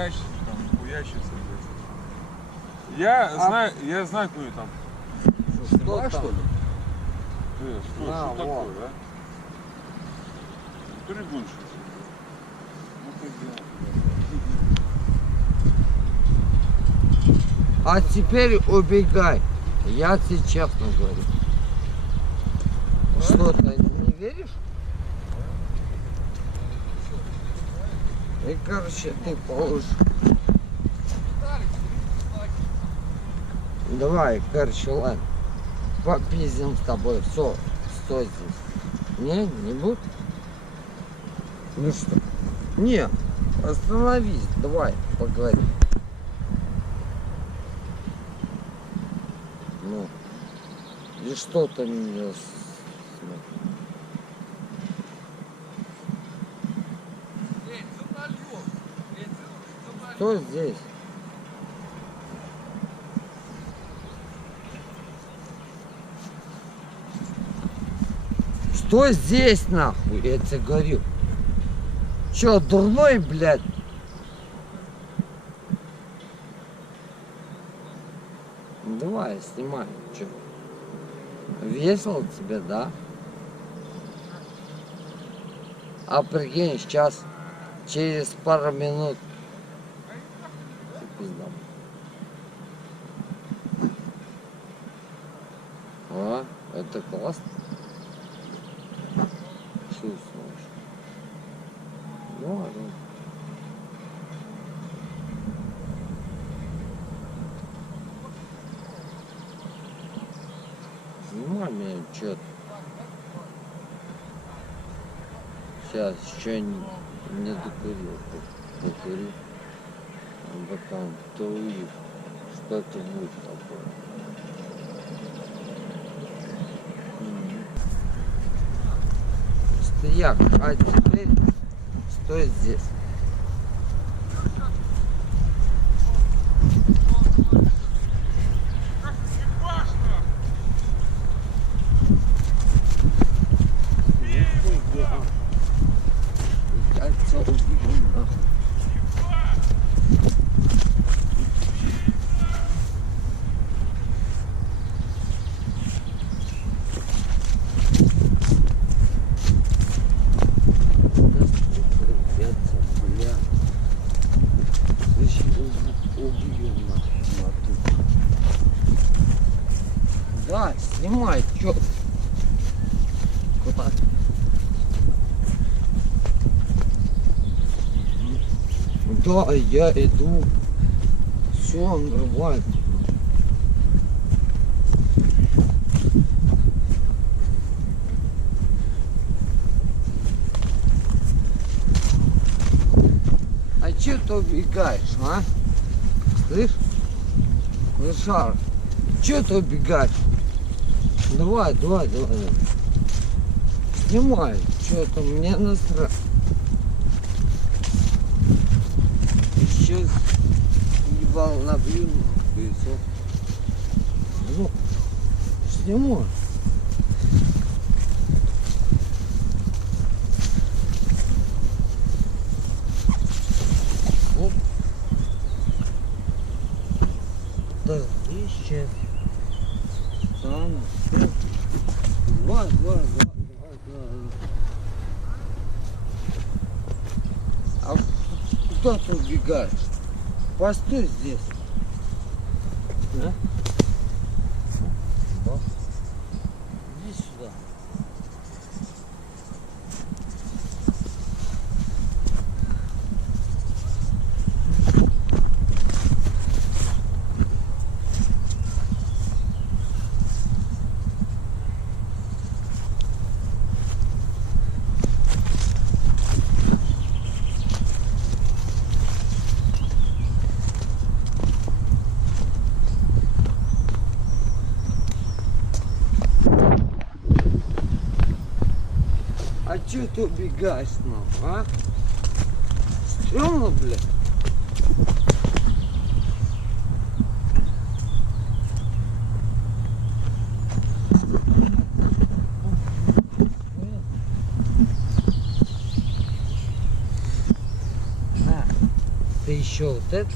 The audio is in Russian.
прячется, там, хуячится, блядь. Я знаю, кто я там. Что, снимаешь, что ли? Что такое, да? Трибунщик. Ну ты где? А теперь убегай. Я тебе честно говорю. Что, ты не веришь? И, короче, ты положишь. Давай, короче, ладно. Попиздим с тобой. Все, стой здесь. Не будет? Ну что? Не, остановись, давай, поговорим. Ну, и что ты меня Что здесь? Что здесь, нахуй, я тебе говорю? Чё, дурной, блядь? Давай, снимай, чё? Весело тебе, да? А прикинь, сейчас, через пару минут, пизда. А, это классно. Чувствуешь? Ну, ладно. Снимай меня, чё ты? Сейчас еще не докурил. Докурю. А потом ты увидишь, что это будет такое. Стояк, а теперь стой здесь. Да, снимай, чё? Куда? Да, я иду. Все нормально. А че ты убегаешь, а? Слышь? Лошар, че ты убегаешь? Давай. Снимай, что там, мне насрать. Сейчас ебал набью, и все. Ну, снимай. Оп. Да, и сейчас. Там, два. А куда ты убегаешь? Постой здесь. Да? Да. Иди сюда. А чё ты убегаешь нам, а? Стрёмно, блядь. На, еще вот это.